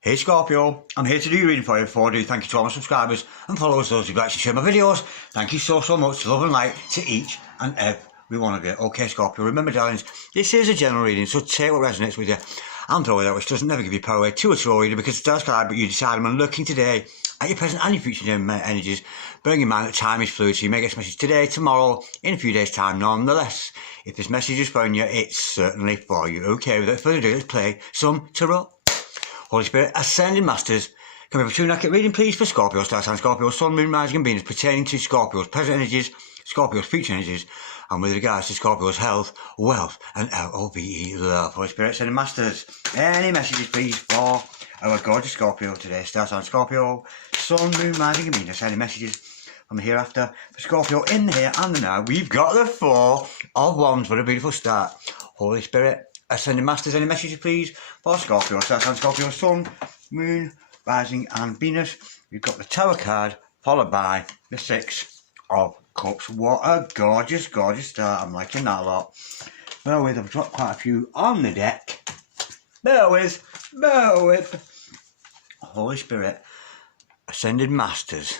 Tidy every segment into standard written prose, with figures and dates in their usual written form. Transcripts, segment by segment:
Hey Scorpio, I'm here to do your reading for you. Before I do, thank you to all my subscribers and followers, those who like to share my videos. Thank you so much. Love and light to each and every one of you. Okay Scorpio, remember darlings, this is a general reading, so take what resonates with you and throw it out, which doesn't never give you power away to a tarot reader, because it's dark sky, but you decide. I'm looking today at your present and your future energies. Bearing in mind that time is fluid, so you may get this message today, tomorrow, in a few days time. Nonetheless, if this message is for you, it's certainly for you. Okay, without further ado, let's play some tarot. Holy Spirit, Ascending Masters, can we have a true accurate reading, please, for Scorpio, Star Sign, Scorpio, Sun, Moon, Rising and Venus, pertaining to Scorpio's present energies, Scorpio's future energies, and with regards to Scorpio's health, wealth, and LOVE, love. Holy Spirit, Ascending Masters, any messages, please, for our gorgeous Scorpio today, Star Sign, Scorpio, Sun, Moon, Rising and Venus, any messages from the hereafter for Scorpio in the here and the now. We've got the Four of Wands. What a beautiful start. Holy Spirit, Ascending Masters, any messages please for Scorpio, Star Sign, Scorpio, Sun, Moon, Rising and Venus. We've got the Tower card followed by the Six of Cups. What a gorgeous start. I'm liking that a lot. Bear with, I've dropped quite a few on the deck. Bear with. Holy Spirit, Ascending Masters,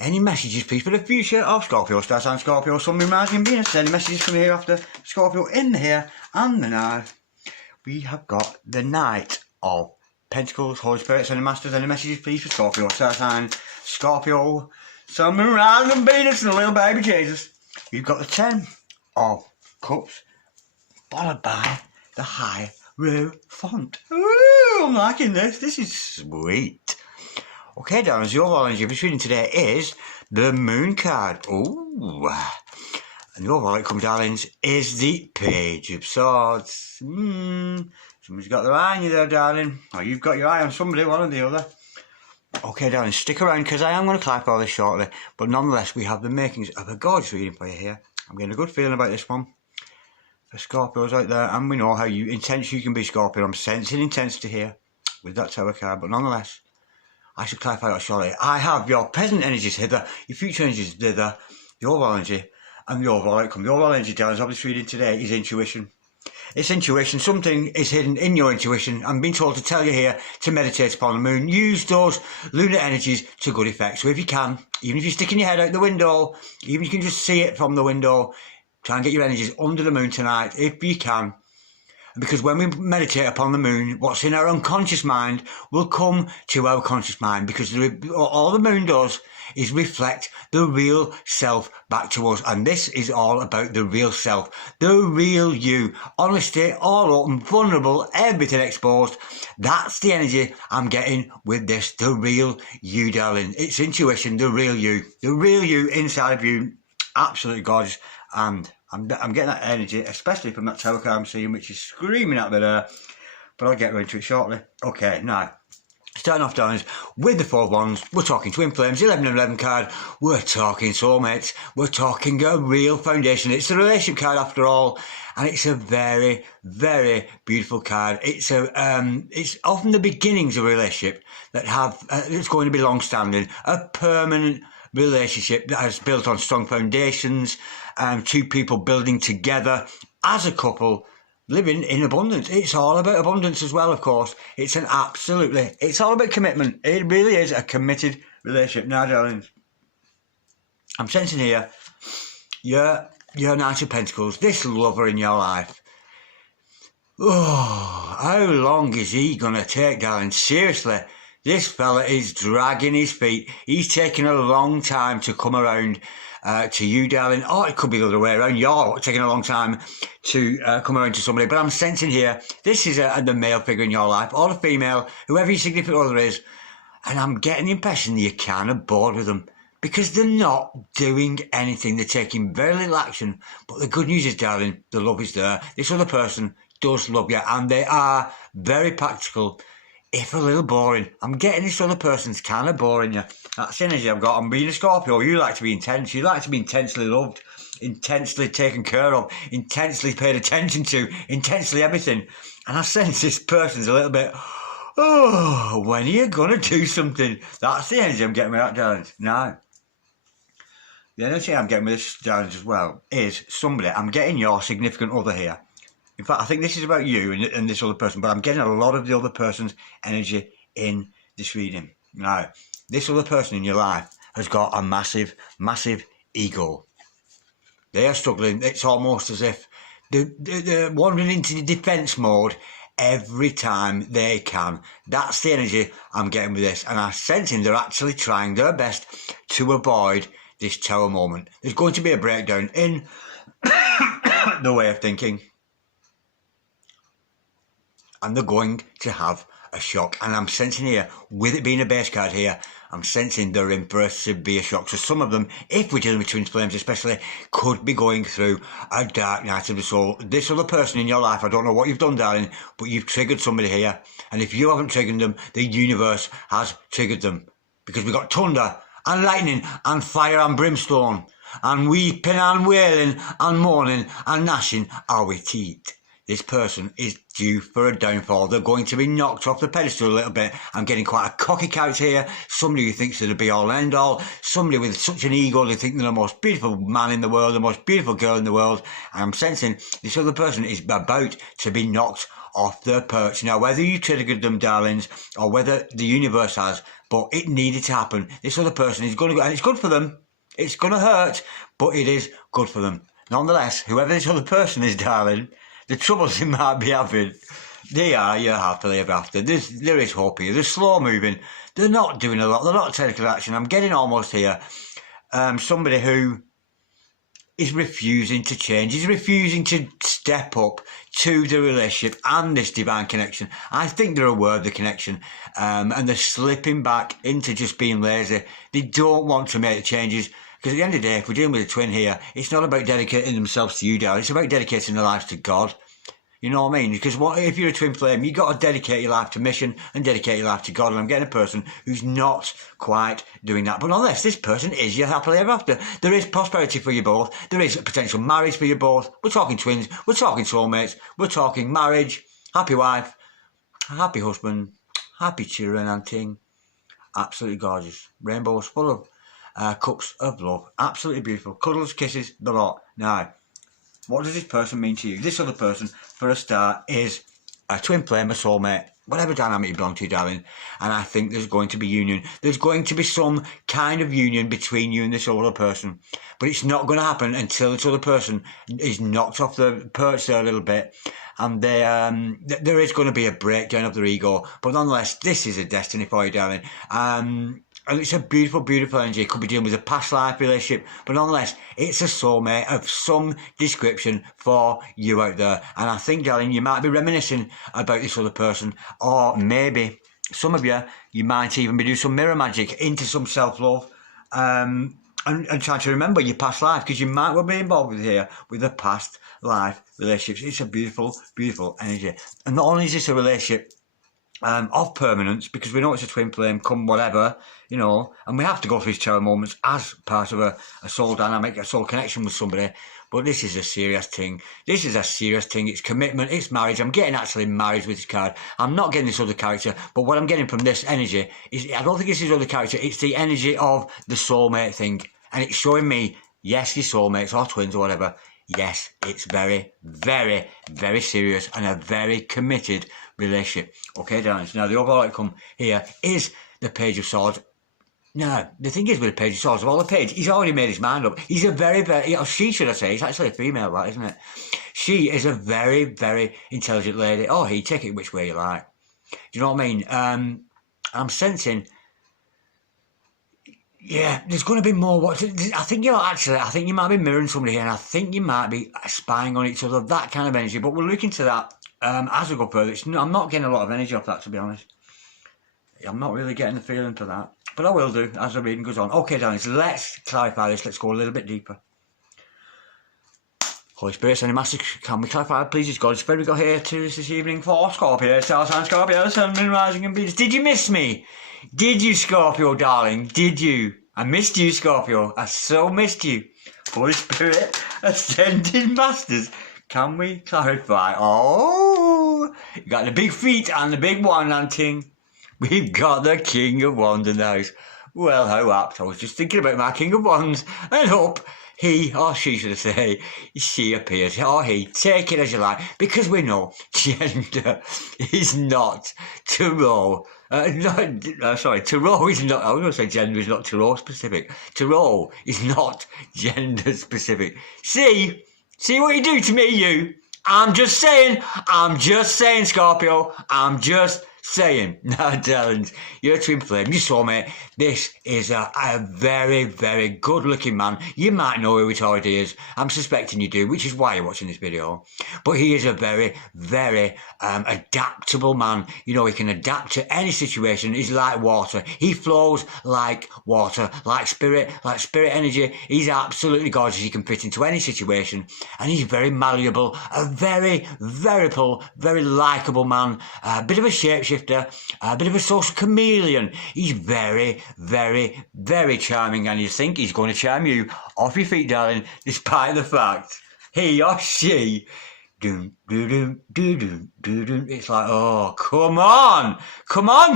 any messages please for the future of Scorpio, Star Sign, Scorpio, Sun, Moon, Rising and Venus. Any messages from here after Scorpio in the here and the now. We have got the Knight of Pentacles. Holy Spirit, Ascending Masters, any messages please for Scorpio, Star Sign, Scorpio, Sun, Moon, Rising and Venus and the little baby Jesus. We've got the Ten of Cups followed by the Hierophant. Ooh, I'm liking this. This is sweet. Okay, darlings, your overall energy of this reading today is the Moon card. Ooh. And the overall outcome, darlings, is the Page of Swords. Somebody's got their eye on you there, darling. Or you've got your eye on somebody, one or the other. Okay, darling, stick around, because I am going to clarify all this shortly. But nonetheless, we have the makings of a gorgeous reading for you here. I'm getting a good feeling about this one. For Scorpios out there, and we know how intense you can be, Scorpio. I'm sensing intensity here with that Tower card, but nonetheless, I should clarify that shortly. I have your present energies hither, your future energies thither, the overall energy, and the overall outcome. The overall energy, darlings, of this reading today is intuition. It's intuition. Something is hidden in your intuition. I'm being told to tell you here to meditate upon the moon. Use those lunar energies to good effect. So if you can, even if you're sticking your head out the window, even if you can just see it from the window, try and get your energies under the moon tonight, if you can. Because when we meditate upon the moon, what's in our unconscious mind will come to our conscious mind, because all the moon does is reflect the real self back to us. And this is all about the real self, the real you. Honesty, all open, vulnerable, everything exposed. That's the energy I'm getting with this, the real you, darling. It's intuition, the real you inside of you. Absolutely gorgeous. And I'm getting that energy, especially from that Tower card I'm seeing, which is screaming at me there. But I'll get into it shortly. Okay, now, starting off, darlings, with the Four of Wands, we're talking twin flames, 11 and 11 card, we're talking soulmates, we're talking a real foundation. It's a relationship card after all, and it's a very, very beautiful card. It's often the beginnings of a relationship that it's going to be long-standing, a permanent relationship that is built on strong foundations, two people building together as a couple, living in abundance. It's all about abundance as well, of course. It's all about commitment. It really is a committed relationship. Now, darlings, I'm sensing here, your Knight of Pentacles, this lover in your life. Oh, how long is he going to take, darling? Seriously. This fella is dragging his feet. He's taking a long time to come around to you, darling. Or it could be the other way around. You're taking a long time to come around to somebody. But I'm sensing here, this is the male figure in your life, or the female, whoever your significant other is. And I'm getting the impression that you're kind of bored with them, because they're not doing anything. They're taking very little action. But the good news is, darling, the love is there. This other person does love you, and they are very practical, if a little boring. I'm getting this other person's kind of boring you. That's the energy I've got. I'm being a Scorpio. You like to be intense. You like to be intensely loved, intensely taken care of, intensely paid attention to, intensely everything. And I sense this person's a little bit, oh, when are you going to do something? That's the energy I'm getting with that, darlings. Now, the energy I'm getting with this, darlings, as well, is somebody. I'm getting your significant other here. In fact, I think this is about you and this other person, but I'm getting a lot of the other person's energy in this reading. Now, this other person in your life has got a massive, massive ego. They are struggling. It's almost as if they're wandering into defence mode every time they can. That's the energy I'm getting with this. And I'm sensing they're actually trying their best to avoid this tower moment. There's going to be a breakdown in the way of thinking. And they're going to have a shock. And I'm sensing here, with it being a base card here, I'm sensing they're in for a severe shock. So some of them, if we're dealing with twin flames especially, could be going through a dark night of the soul. This other person in your life, I don't know what you've done, darling, but you've triggered somebody here. And if you haven't triggered them, the universe has triggered them. Because we've got thunder and lightning and fire and brimstone and weeping and wailing and mourning and gnashing our teeth. This person is due for a downfall. They're going to be knocked off the pedestal a little bit. I'm getting quite a cocky character here. Somebody who thinks they're the be-all and end-all. Somebody with such an ego, they think they're the most beautiful man in the world, the most beautiful girl in the world. And I'm sensing this other person is about to be knocked off their perch. Now, whether you triggered them, darlings, or whether the universe has, but it needed to happen. This other person is going to go, and it's good for them. It's going to hurt, but it is good for them. Nonetheless, whoever this other person is, darling, the troubles they might be having, they are your happily ever after. There is hope here. They're slow moving. They're not doing a lot. They're not taking action. I'm getting almost here somebody who is refusing to change. He's refusing to step up to the relationship and this divine connection. I think they're aware of the connection and they're slipping back into just being lazy. They don't want to make the changes. Because at the end of the day, if we're dealing with a twin here, it's not about dedicating themselves to you, darling. It's about dedicating their lives to God. You know what I mean? Because if you're a twin flame, you've got to dedicate your life to mission and dedicate your life to God. And I'm getting a person who's not quite doing that. But unless this person is your happily ever after, there is prosperity for you both. There is a potential marriage for you both. We're talking twins. We're talking soulmates. We're talking marriage, happy wife, happy husband, happy children and ting. Absolutely gorgeous. Rainbows full of cups of love. Absolutely beautiful. Cuddles, kisses, the lot. Now, what does this person mean to you? This other person, for a start, is a twin flame, a soulmate, whatever dynamic you belong to, darling. And I think there's going to be union. There's going to be some kind of union between you and this other person. But it's not going to happen until this other person is knocked off the perch there a little bit. And there is going to be a breakdown of their ego. But nonetheless, this is a destiny for you, darling. And it's a beautiful, beautiful energy. It could be dealing with a past life relationship, but nonetheless, it's a soulmate of some description for you out there. And I think, darling, you might be reminiscing about this other person, or maybe some of you might even be doing some mirror magic into some self-love, and trying to remember your past life, because you might well be involved with here with a past life relationship. It's a beautiful, beautiful energy. And not only is this a relationship of permanence, because we know it's a twin flame, come whatever, you know, and we have to go through these terror moments as part of a soul dynamic, a soul connection with somebody. But this is a serious thing. This is a serious thing. It's commitment. It's marriage. I'm getting actually married with this card. I'm not getting this other character. But what I'm getting from this energy is, I don't think it's his other character. It's the energy of the soulmate thing. And it's showing me, yes, your soulmates or twins or whatever. Yes, it's very, very, very serious and a very committed relationship. Okay, darlings. Now, the overall outcome here is the Page of Swords. Now, the thing is with the Page of Swords, of all the pages, he's already made his mind up. He's a very, very, or she should I say, it's actually a female, that, isn't it? She is a very, very intelligent lady. Oh, he take it which way you like. Do you know what I mean? I'm sensing, yeah, there's going to be more. I think, you know, actually, I think you might be mirroring somebody here, and I think you might be spying on each other, that kind of energy. But we'll look into that as we go further. I'm not getting a lot of energy off that, to be honest. I'm not really getting the feeling for that. But I will do as the reading goes on. Okay, darlings, let's clarify this. Let's go a little bit deeper. Holy Spirit, any masters, can we clarify, please? It's God's Spirit we got here to us this evening for Scorpio, Star Sign Scorpio, Sun, Moon, Rising and Venus. Did you miss me? Did you, Scorpio, darling? Did you? I missed you, Scorpio. I so missed you. Holy Spirit, Ascending Masters. Can we clarify? Oh, you got the big feet and the big one and ting. We've got the King of Wands in the house. Well, how apt. I was just thinking about my King of Wands and hope he or she should say, she appears, or he, take it as you like, because we know gender is not tarot. Tarot is not, I was going to say gender is not tarot specific. Tarot is not gender specific. See what you do to me, you. I'm just saying, Scorpio, I'm just saying. Now, darlings, you're a twin flame, you saw me. This is a very, very good looking man. You might know who it already is. I'm suspecting you do, which is why you're watching this video. But he is a very, very adaptable man. You know, he can adapt to any situation. He's like water. He flows like water, like spirit energy. He's absolutely gorgeous. He can fit into any situation. And he's very malleable, a very, very likeable man, a bit of a shapeshifter, a bit of a social chameleon. He's very, very, very charming, and you think he's going to charm you off your feet, darling, despite the fact he or she it's like, oh, come on,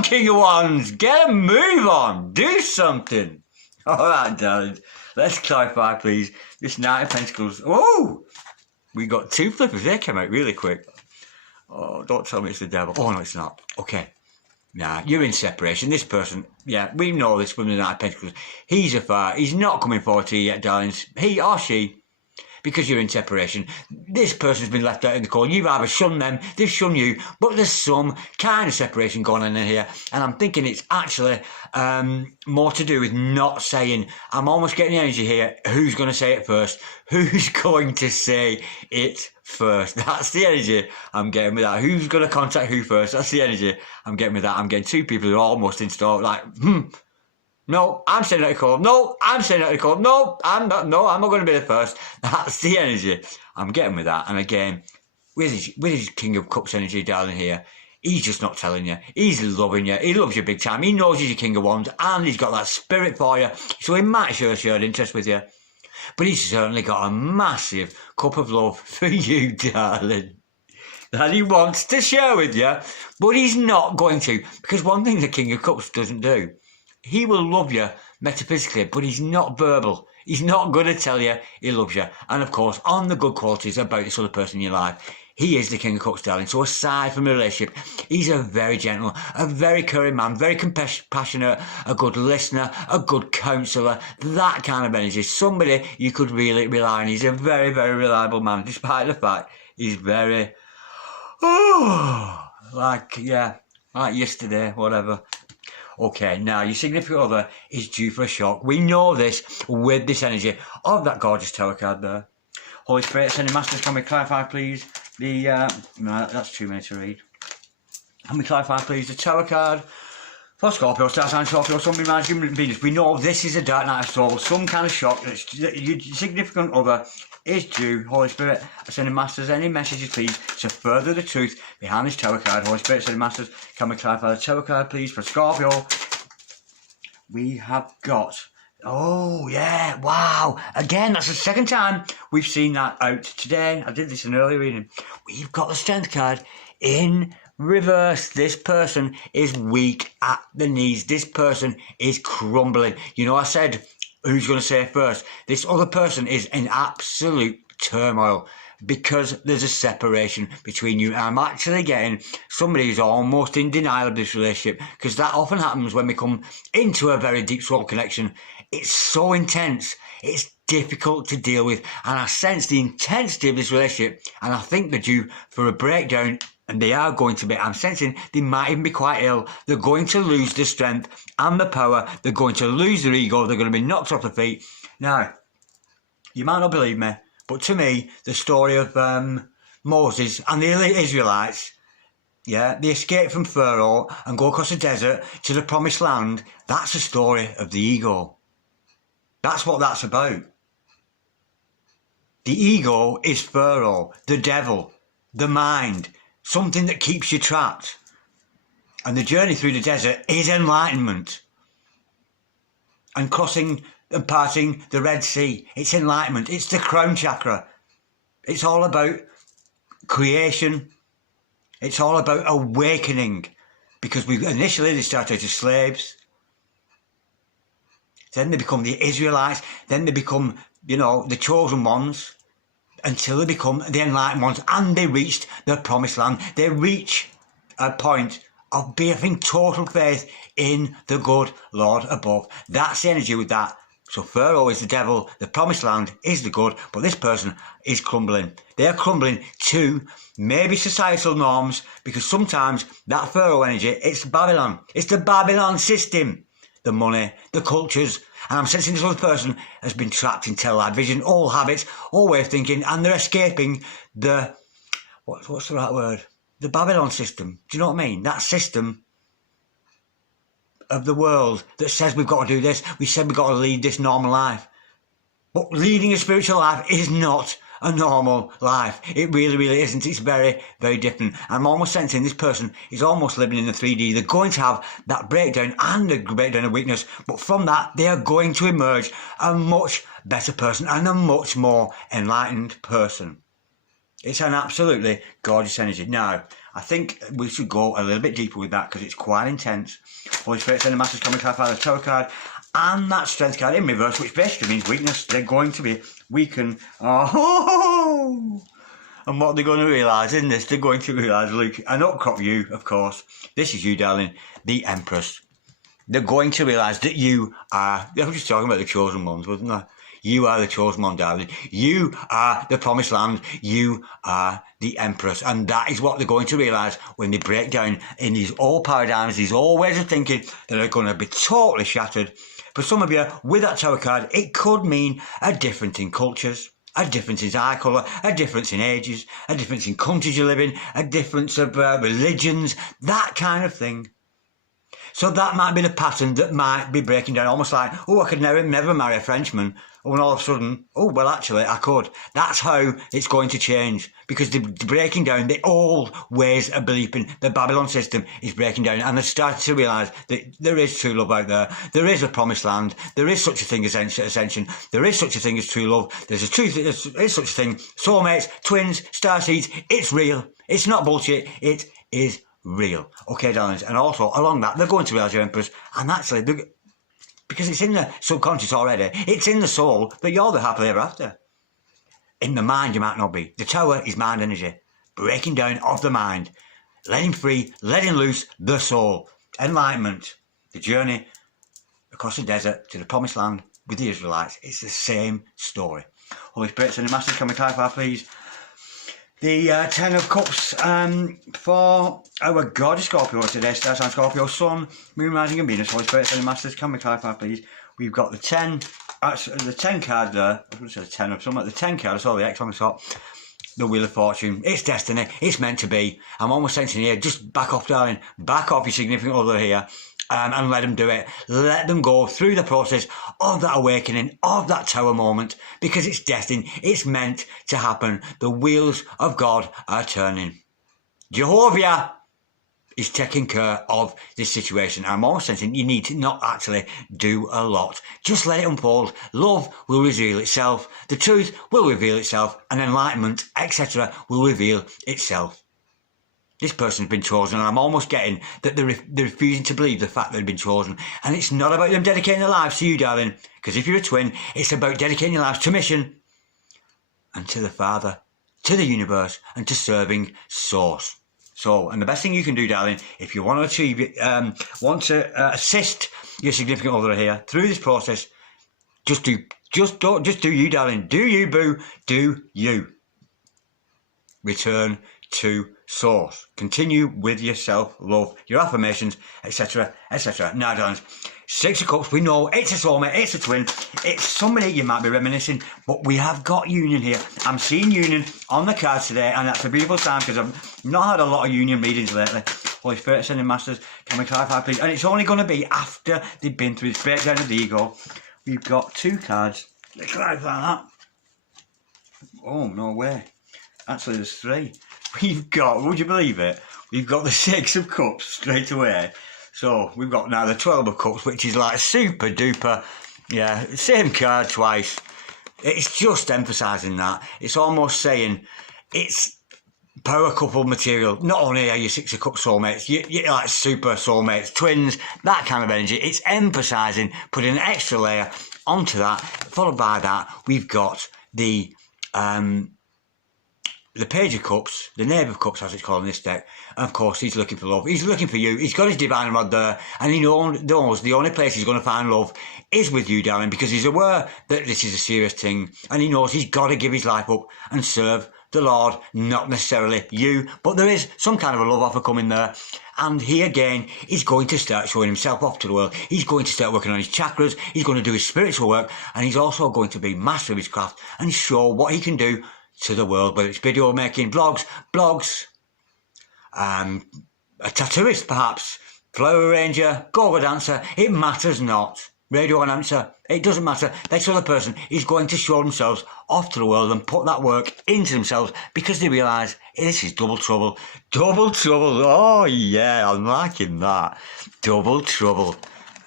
King of Wands, get a move on, do something. All right, darling, let's clarify, please. This Knight of Pentacles. Oh, we got two flippers. They came out really quick. Oh, don't tell me it's the devil. Oh, no, it's not. Okay. Nah, you're in separation. This person, yeah, we know this from the Knight of Pentacles. He's afar. He's not coming forward to you yet, darlings. He or she, because you're in separation. This person's been left out in the cold. You've either shunned them, they've shunned you, but there's some kind of separation going on in here. And I'm thinking it's actually more to do with not saying. I'm almost getting the energy here. Who's going to say it first? Who's going to say it first? That's the energy I'm getting with that. Who's going to contact who first? That's the energy I'm getting with that. I'm getting two people who are almost in store, like, no, I'm saying out the call. No, I'm saying out the call. No, I'm not going to be the first. That's the energy I'm getting with that. And again, with his King of Cups energy, darling, here, he's just not telling you. He's loving you. He loves you big time. He knows he's your King of Wands, and he's got that spirit for you. So he might show a shared interest with you. But he's certainly got a massive cup of love for you, darling, that he wants to share with you. But he's not going to. Because one thing the King of Cups doesn't do, he will love you metaphysically, but he's not verbal. He's not going to tell you he loves you. And of course, on the good qualities about this other person in your life, he is the King of Cups, darling. So aside from the relationship, he's a very gentle, a very caring man, very compassionate, a good listener, a good counsellor, that kind of energy. Somebody you could really rely on. He's a very, very reliable man, despite the fact he's very, like yesterday, whatever. Okay, now your significant other is due for a shock. We know this with this energy of that gorgeous tarot card there. Holy Spirit, Ascending Masters, can we clarify, please? No, that's too many to read. Can we clarify, please, the tarot card for Scorpio, Star Sign Scorpio, Sun, Moon, Mars, Human Venus? We know this is a dark night of soul, some kind of shock. Your significant other is due. Holy Spirit, Ascending Masters, any messages, please, to further the truth behind this tarot card? Holy Spirit, Ascending Masters, can we clarify the tarot card, please, for Scorpio? We have got, oh yeah, wow, again, that's the second time we've seen that out today. I did this in earlier reading. We've got the Strength card in reverse. This person is weak at the knees. This person is crumbling. You know, I said, who's going to say it first? This other person is in absolute turmoil because there's a separation between you. I'm actually getting somebody who's almost in denial of this relationship, because that often happens when we come into a very deep soul connection. It's so intense, it's difficult to deal with, and I sense the intensity of this relationship, and I think they're due for a breakdown, and they are going to be. I'm sensing they might even be quite ill. They're going to lose the strength and the power. They're going to lose their ego. They're going to be knocked off their feet. Now, you might not believe me, but to me, the story of Moses and the Israelites, yeah, they escape from Pharaoh and go across the desert to the promised land. That's a story of the ego. That's what that's about. The ego is Pharaoh, the devil, the mind, something that keeps you trapped. And the journey through the desert is enlightenment. And crossing and parting the Red Sea, it's enlightenment. It's the crown chakra. It's all about creation. It's all about awakening. Because initially they started as slaves. Then they become the Israelites. Then they become you know, the chosen ones, until they become the enlightened ones and they reached the promised land. They reach a point of having total faith in the good Lord above. That's the energy with that. So Pharaoh is the devil, the promised land is the good, but this person is crumbling. They're crumbling to maybe societal norms, because sometimes that Pharaoh energy, it's Babylon. It's the Babylon system. The money, the cultures, and I'm sensing this other person has been trapped in television, vision, old habits, old way of thinking, and they're escaping the, what's the right word? The Babylon system. Do you know what I mean? That system of the world that says we've got to do this, we said we've got to lead this normal life. But leading a spiritual life is not a normal life. It really, really isn't. It's very, very different. I'm almost sensing this person is almost living in the 3D. They're going to have that breakdown and a breakdown of weakness, but from that, they are going to emerge a much better person and a much more enlightened person. It's an absolutely gorgeous energy. Now, I think we should go a little bit deeper with that because it's quite intense. Holy Spirit, send the Masters, Common Card, Father, Tarot card, and that Strength card in reverse, which basically means weakness. They're going to be weakened. Oh! And what they're going to realise in this, they're going to realise, Luke, and up crop you, of course. This is you, darling, the Empress. They're going to realise that you are, I was just talking about the chosen ones, wasn't I? You are the chosen one, darling. You are the promised land. You are the Empress. And that is what they're going to realise when they break down in these old paradigms, these old ways of thinking that are going to be totally shattered. For some of you, with that Tower card, it could mean a difference in cultures, a difference in eye colour, a difference in ages, a difference in countries you live in, a difference of religions, that kind of thing. So that might be the pattern that might be breaking down, almost like, oh, I could never marry a Frenchman. Oh, and all of a sudden, oh, well, actually, I could. That's how it's going to change, because they're breaking down the old ways of believing. The Babylon system is breaking down, and they're starting to realise that there is true love out there. There is a promised land. There is such a thing as ascension. There is such a thing as true love. There is such a thing. Soulmates, twins, starseeds. It's real. It's not bullshit. It is real. Okay, darlings. And also, along that, they're going to realise your Empress, and actually, because it's in the subconscious already, it's in the soul that you're the happily ever after. In the mind, you might not be. The Tower is mind energy. Breaking down of the mind. Letting free, letting loose the soul. Enlightenment. The journey across the desert to the promised land with the Israelites. It's the same story. Holy Spirit, send the Masters, come and clarify, please. The Ten of Cups for our goddess Scorpio today. Star sign Scorpio, Sun, Moon, Rising and Venus. Holy Spirit, send the Masters, can we clarify, please? We've got the 10, the 10 card there. I was going to say the 10 of something. The 10 card, I saw the X on the top. The Wheel of Fortune. It's destiny. It's meant to be. I'm almost sensing here, just back off, darling. Back off your significant other here. And let them do it. Let them go through the process of that awakening, of that Tower moment, because it's destined. It's meant to happen. The wheels of God are turning. Jehovah is taking care of this situation. I'm almost sensing you need to not actually do a lot. Just let it unfold. Love will reveal itself. The truth will reveal itself. And enlightenment, etc., will reveal itself. This person's been chosen, and I'm almost getting that they're refusing to believe the fact that they've been chosen. And it's not about them dedicating their lives to you, darling, because if you're a twin, it's about dedicating your lives to mission and to the Father, to the universe, and to serving Source. So, and the best thing you can do, darling, if you want to achieve, assist your significant other here through this process, just do you, darling. Do you, boo. Do you. Return to Source. Continue with your self-love, your affirmations, etc., etc. Now, darlings, Six of Cups, we know it's a soulmate, it's a twin, it's somebody you might be reminiscing, but we have got union here. I'm seeing union on the cards today, and that's a beautiful sign because I've not had a lot of union readings lately. Holy Spirit, sending Masters, can we clarify, please? And it's only going to be after they've been through this breakdown of the ego. We've got two cards. Let's clarify that. Oh, no way. Actually, there's three. We've got, would you believe it? We've got the Six of Cups straight away. So we've got now the 12 of Cups, which is like super duper. Yeah, same card twice. It's just emphasising that. It's almost saying it's power couple material. Not only are you Six of Cups soulmates, you're like super soulmates, twins, that kind of energy. It's emphasising, putting an extra layer onto that. Followed by that, we've got the Page of Cups, the Knave of Cups as it's called in this deck. And of course, he's looking for love. He's looking for you. He's got his divine rod there. And he knows the only place he's going to find love is with you, darling, because he's aware that this is a serious thing. And he knows he's got to give his life up and serve the Lord, not necessarily you. But there is some kind of a love offer coming there. And he, again, is going to start showing himself off to the world. He's going to start working on his chakras. He's going to do his spiritual work. And he's also going to be master of his craft and show what he can do to the world, whether it's video making, blogs, a tattooist perhaps, flower arranger, go-go dancer, it matters not. Radio announcer, it doesn't matter. This other person is going to show themselves off to the world and put that work into themselves because they realise this is double trouble. Double trouble, oh yeah, I'm liking that. Double trouble.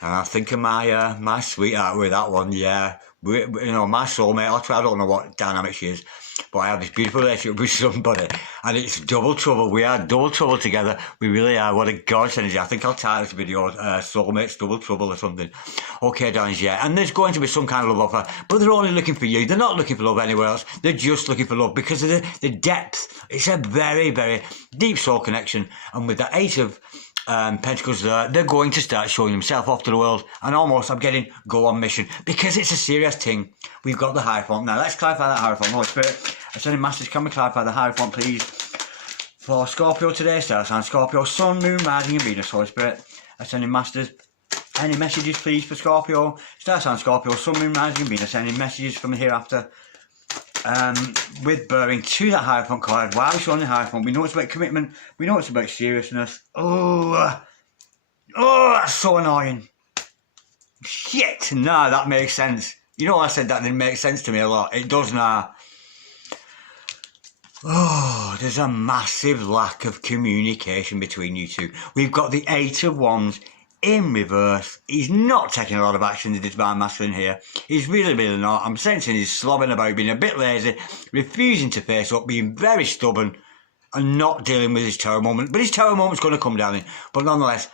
And I think of my sweetheart with that one, yeah. You know, my soulmate, I don't know what dynamic she is, but I have this beautiful relationship with somebody, and it's double trouble. We are double trouble together. We really are. What a gorgeous energy. I think I'll title this video Soulmates Double Trouble or something. Okay, darlings, yeah. And there's going to be some kind of love offer, but they're only looking for you. They're not looking for love anywhere else. They're just looking for love because of the depth. It's a very, very deep soul connection, and with the Eight of Pentacles there, they're going to start showing themselves off to the world, and almost I'm getting go on mission because it's a serious thing. We've got the Hierophant. Now let's clarify that Hierophant. Holy Spirit, Ascending Masters, can we clarify the Hierophant please for Scorpio today? Star sign Scorpio, Sun, Moon, Rising and Venus. Holy Spirit, Ascending Masters, any messages please for Scorpio? Star sign Scorpio, Sun, Moon, Rising and Venus. Any messages from the hereafter? With bearing to that Hierophant card. Why are we showing the Hierophant? We know it's about commitment. We know it's about seriousness. Oh, that's so annoying. Shit. No, that makes sense. You know, I said that didn't make sense to me a lot. It does now. Oh, there's a massive lack of communication between you two. We've got the Eight of Wands in reverse. He's not taking a lot of action, the Divine Masculine here. He's really not. I'm sensing he's slobbing about, being a bit lazy, refusing to face up, being very stubborn, and not dealing with his tower moment. But his tower moment's going to come down. But nonetheless,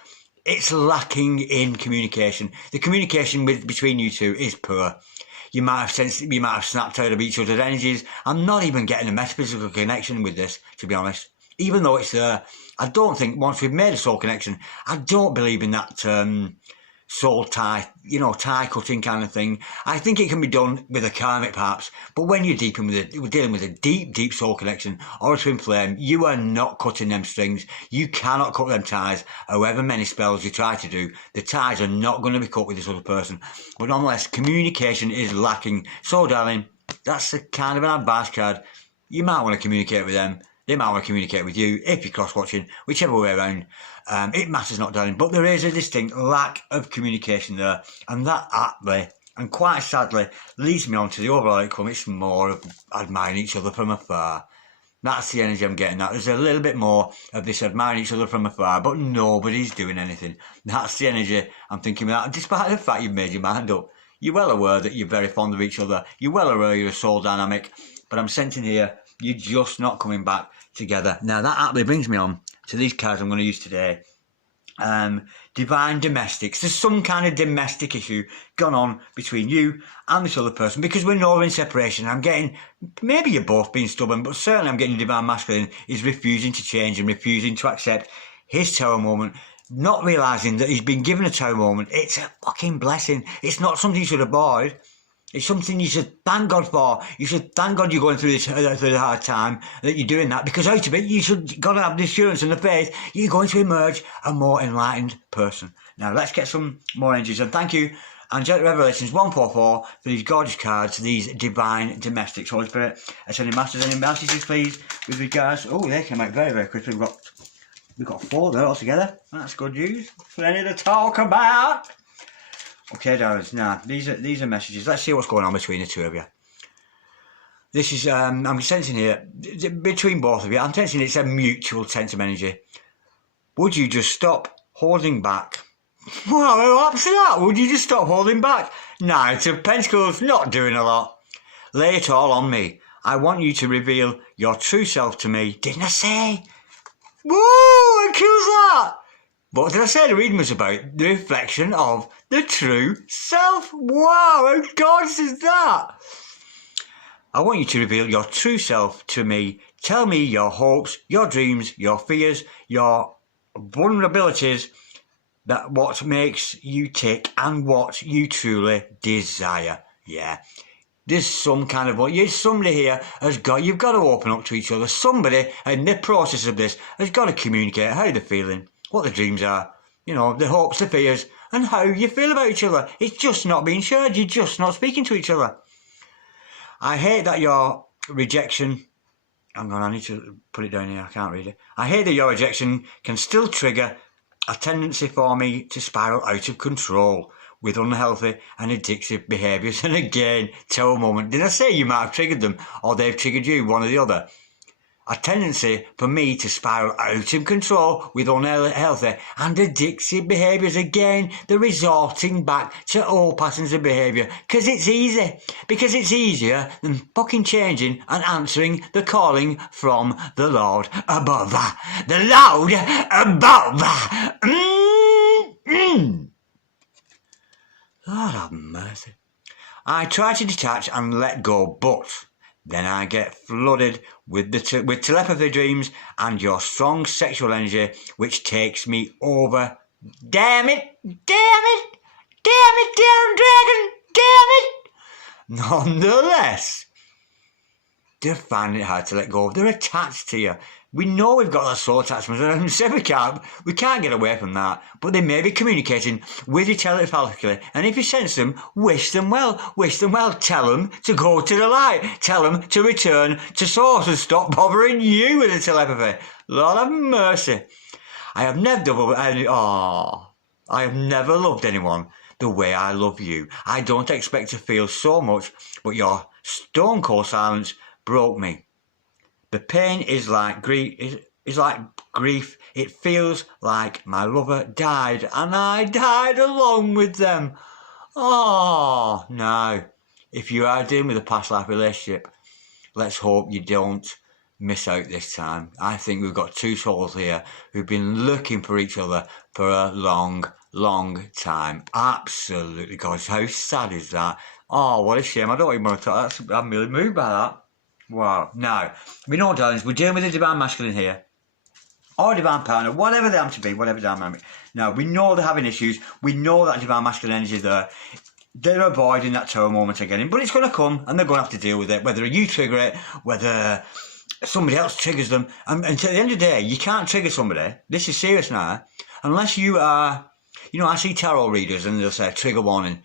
it's lacking in communication. The communication between you two is poor. You might have snapped out of each other's energies. I'm not even getting a metaphysical connection with this, to be honest. Even though it's there, I don't think once we've made a soul connection, I don't believe in that soul tie, you know, tie cutting kind of thing. I think it can be done with a karmic perhaps, but when you're dealing with a deep soul connection or a twin flame, you are not cutting them strings. You cannot cut them ties. However many spells you try to do, the ties are not going to be cut with this other person. But nonetheless, communication is lacking. So darling, that's a kind of an advice card. You might want to communicate with them. They might want to communicate with you if you're cross-watching, whichever way around. It matters not, darling. But there is a distinct lack of communication there. And that aptly, and quite sadly, leads me on to the overall outcome. It's more of admiring each other from afar. That's the energy I'm getting at. There's a little bit more of this admiring each other from afar, but nobody's doing anything. That's the energy I'm thinking about. Despite the fact you've made your mind up, you're well aware that you're very fond of each other. You're well aware you're a soul dynamic. But I'm sensing here, you're just not coming back together. Now that actually brings me on to these cards I'm going to use today. Divine domestics. There's some kind of domestic issue gone on between you and this other person because we're no in separation. I'm getting, maybe you're both being stubborn, but certainly I'm getting Divine Masculine is refusing to change and refusing to accept his tower moment, not realising that he's been given a tower moment. It's a fucking blessing. It's not something you should avoid. It's something you should thank God for. You should thank God you're going through this through the hard time, that you're doing that, because out of it, you should got to have the assurance and the faith you're going to emerge a more enlightened person. Now, let's get some more energies. And thank you, Angelic Revelations 144, for these gorgeous cards, these divine domestics. Holy Spirit, Ascending Masters, any messages, please, with regards. Oh, they came out very quickly. We've got 4 there altogether. That's good news. Plenty to talk about. Okay, darlings, now, these are messages. Let's see what's going on between the two of you. This is, I'm sensing here, between both of you, I'm sensing it's a mutual sense of energy. Would you just stop holding back? Well, what's that? Would you just stop holding back? Knight of Pentacles, not doing a lot. Lay it all on me. I want you to reveal your true self to me. Didn't I say? Whoa, how cool is that? What did I say the reading was about? The reflection of the true self. Wow, how gorgeous is that? I want you to reveal your true self to me. Tell me your hopes, your dreams, your fears, your vulnerabilities, that what makes you tick and what you truly desire. Yeah. There's some kind of somebody here you've got to open up to each other. Somebody in the process of this has got to communicate how they're feeling, what their dreams are, the hopes, the fears, and how you feel about each other. It's just not being shared. You're just not speaking to each other. I hate that your rejection... Hang on, I need to put it down here. I can't read it. I hate that your rejection can still trigger a tendency for me to spiral out of control with unhealthy and addictive behaviours. And again, tell a moment. Did I say you might have triggered them or they've triggered you, one or the other? A tendency for me to spiral out of control with unhealthy and addictive behaviours. Again, the resorting back to old patterns of behaviour. Because it's easy. Because it's easier than fucking changing and answering the calling from the Lord above. The Lord above. Lord have mercy. I try to detach and let go, but then I get flooded with telepathy dreams and your strong sexual energy, which takes me over. Damn it! Damn it! Damn it, damn dragon! Damn it! Nonetheless, they're finding it hard to let go. They're attached to you. We know we've got that soul attachment, and we can't get away from that. But they may be communicating with you telepathically, and if you sense them, wish them well. Wish them well. Tell them to go to the light. Tell them to return to source and stop bothering you with the telepathy. Lord have mercy. I have never loved anyone the way I love you. I don't expect to feel so much, but your stone cold silence broke me. The pain is like grief. It feels like my lover died and I died along with them. Oh, now, if you are dealing with a past life relationship, let's hope you don't miss out this time. I think we've got two souls here who've been looking for each other for a long, long time. Absolutely, gosh, how sad is that? Oh, what a shame. I don't even want to talk. I'm really moved by that. Wow. Now, we know, darlings, we're dealing with a divine masculine here, or divine partner, whatever they happen to be, whatever dynamic. Now, we know they're having issues. We know that divine masculine energy is there. They're avoiding that terror moment again, but it's going to come, and they're going to have to deal with it, whether you trigger it, whether somebody else triggers them. And at the end of the day, you can't trigger somebody. This is serious now, unless you are, I see tarot readers, and they'll say, trigger warning.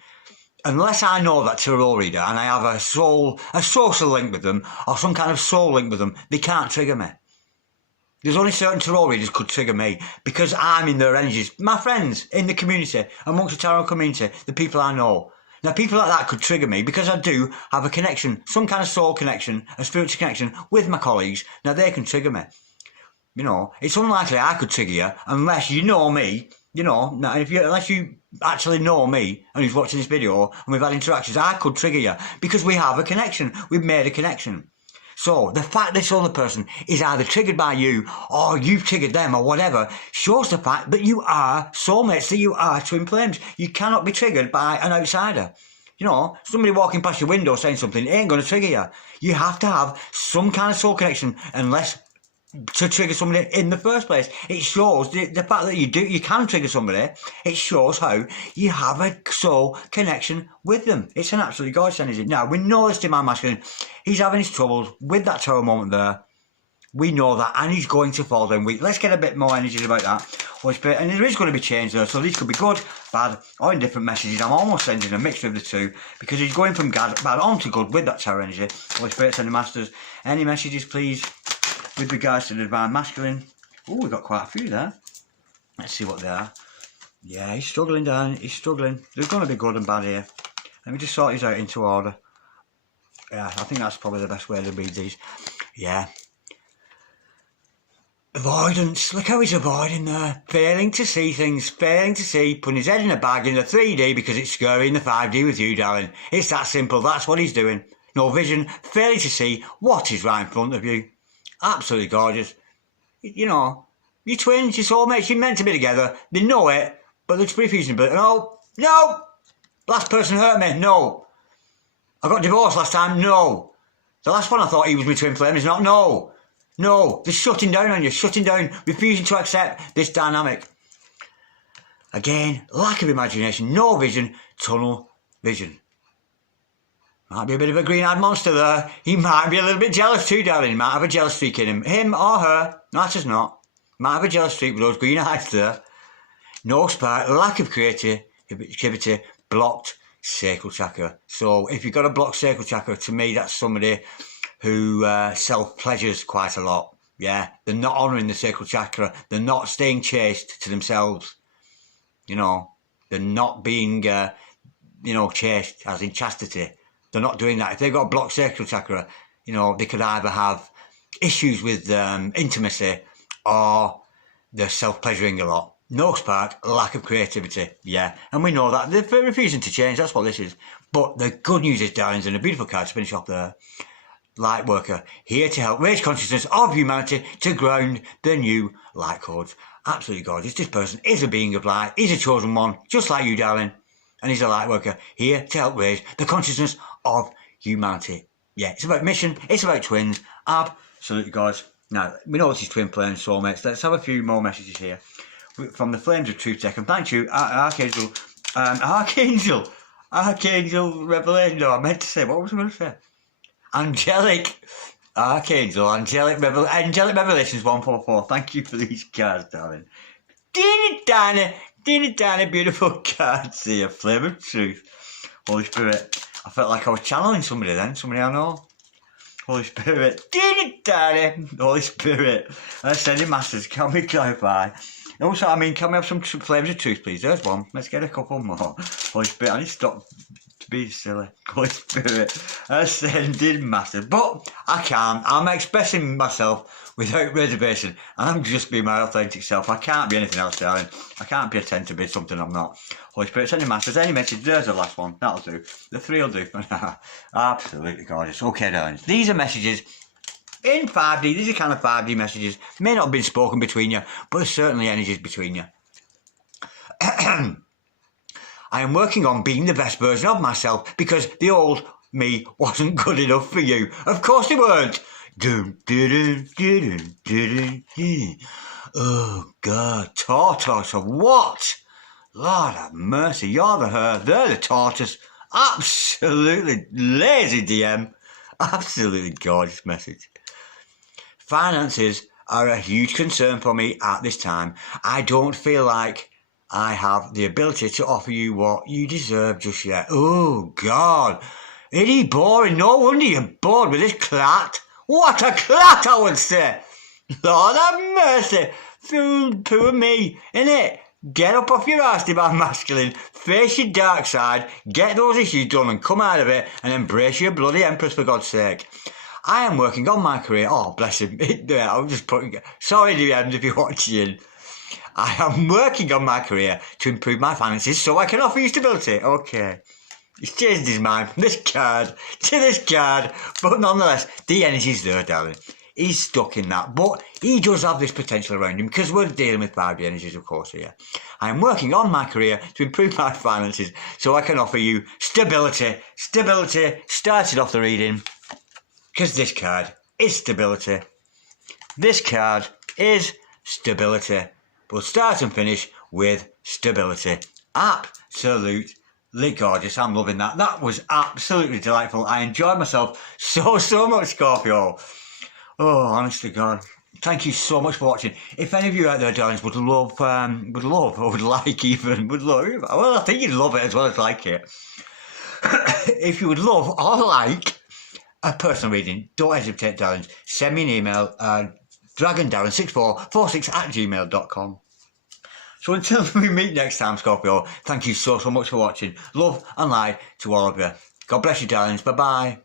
Unless I know that tarot reader and I have a social link with them or some kind of soul link with them, they can't trigger me. There's only certain tarot readers could trigger me because I'm in their energies. My friends in the community, amongst the tarot community, the people I know. Now, people like that could trigger me because I do have a connection, some kind of soul connection, a spiritual connection with my colleagues. Now, they can trigger me. It's unlikely I could trigger you unless you know me. Unless you actually know me and who's watching this video and we've had interactions, I could trigger you because we have a connection. We've made a connection. So the fact this other person is either triggered by you or you've triggered them or whatever shows the fact that you are soulmates, that you are twin flames. You cannot be triggered by an outsider. Somebody walking past your window saying something ain't going to trigger you. You have to have some kind of soul connection to trigger somebody in the first place. It shows the fact that you can trigger somebody. It shows how you have a soul connection with them. It's an absolutely gorgeous energy. Now, we know this divine masculine, he's having his troubles with that terror moment there. We know that, and he's going to fall down weak. Let's get a bit more energy about that. Holy Spirit, and there is going to be change there, so these could be good, bad, or indifferent messages. I'm almost sending a mixture of the two, because he's going from bad on to good with that terror energy. Holy Spirit, send the masters. Any messages, please, with regards to the divine masculine? Oh, we've got quite a few there. Let's see what they are. Yeah, he's struggling down. He's struggling. There's going to be good and bad here. Let me just sort these out into order. Yeah, I think that's probably the best way to read these. Yeah. Avoidance. Look how he's avoiding there. Failing to see things. Failing to see. Putting his head in a bag in the 3D because it's scary in the 5D with you, darling. It's that simple. That's what he's doing. no vision, failing to see what is right in front of you. Absolutely gorgeous. You know, your twins, your soulmates, you're meant to be together. They know it, but they're just refusing to. No! Last person hurt me, no. I got divorced last time, no. The last one I thought he was my twin flame is not, no. No, they're shutting down on you, shutting down, refusing to accept this dynamic. Again, lack of imagination, no vision, tunnel vision. Might be a bit of a green-eyed monster there. He might be a little bit jealous too, darling. He might have a jealous streak in him. Him or her, matters not. Might have a jealous streak with those green eyes there. No spark, lack of creativity, blocked sacral chakra. So if you've got a blocked sacral chakra, to me that's somebody who self-pleasures quite a lot. Yeah, they're not honouring the sacral chakra. They're not staying chaste to themselves. You know, they're not being, chaste, as in chastity. They're not doing that. If they've got a blocked sacral chakra, you know, they could either have issues with intimacy or they're self-pleasuring a lot. No spark, lack of creativity, yeah. And we know that. They're refusing to change, that's what this is. But the good news is, darlings, and a beautiful card to finish off there. Light worker, here to help raise consciousness of humanity to ground the new light codes. Absolutely gorgeous. This person is a being of light. He's a chosen one, just like you, darling. And he's a light worker, here to help raise the consciousness of humanity. Yeah, it's about mission, it's about twins. Absolutely gorgeous. Now, we know this is twin flames, soulmates. Let's have a few more messages here. From the Flames of Truth Tech, and thank you, Archangel Revelation. No, I meant to say, what was I going to say? Angelic Revelations 144. Thank you for these cards, darling. Teeny tiny, beautiful cards here. Flame of Truth. Holy Spirit. I felt like I was channeling somebody then, somebody I know. Holy Spirit. Teeny tiny. Holy Spirit. Ascending Masters, can we clarify? Also, can we have some Flames of Truth, please? There's one. Let's get a couple more. Holy Spirit, I need to stop being silly. Holy Spirit, Ascending Master. But I can't. I'm expressing myself without reservation. I'm just being my authentic self. I can't be anything else, darling. I can't pretend to be something I'm not. Holy Spirit, Ascending Masters. Any message? There's the last one. That'll do. The three will do. Absolutely gorgeous. Okay, darlings. These are messages in 5D. These are kind of 5D messages. May not have been spoken between you, but there's certainly energies between you. I am working on being the best version of myself because the old me wasn't good enough for you. Of course it weren't. Oh God, tortoise of what? Lord have mercy, you're the her, they're the tortoise. Absolutely lazy DM. Absolutely gorgeous message. Finances are a huge concern for me at this time. I don't feel like I have the ability to offer you what you deserve just yet. Oh, God. Isn't he boring? No wonder you're bored with this clat. What a clat, I would say. Lord have mercy. Poor me, innit? Get up off your arse, divine masculine. Face your dark side. Get those issues done and come out of it and embrace your bloody empress, for God's sake. I am working on my career. Oh, bless him. I'm just putting... Sorry, DMs, if you're watching. I am working on my career to improve my finances so I can offer you stability. Okay. He's changed his mind from this card to this card. But nonetheless, the energy's there, darling. He's stuck in that. But he does have this potential around him because we're dealing with 5D energies, of course, here. I am working on my career to improve my finances so I can offer you stability. Stability started off the reading because this card is stability. This card is stability. We'll start and finish with stability. Absolutely gorgeous. I'm loving that. That was absolutely delightful. I enjoyed myself so much, Scorpio. Oh, honestly, God. Thank you so much for watching. If any of you out there, darlings, would love, or would like even, well, I think you'd love it as well as like it. If you would love or like a personal reading, don't hesitate, darlings. Send me an email, dragondarren6446@gmail.com. So until we meet next time, Scorpio, thank you so much for watching. Love and light to all of you. God bless you, darlings. Bye-bye.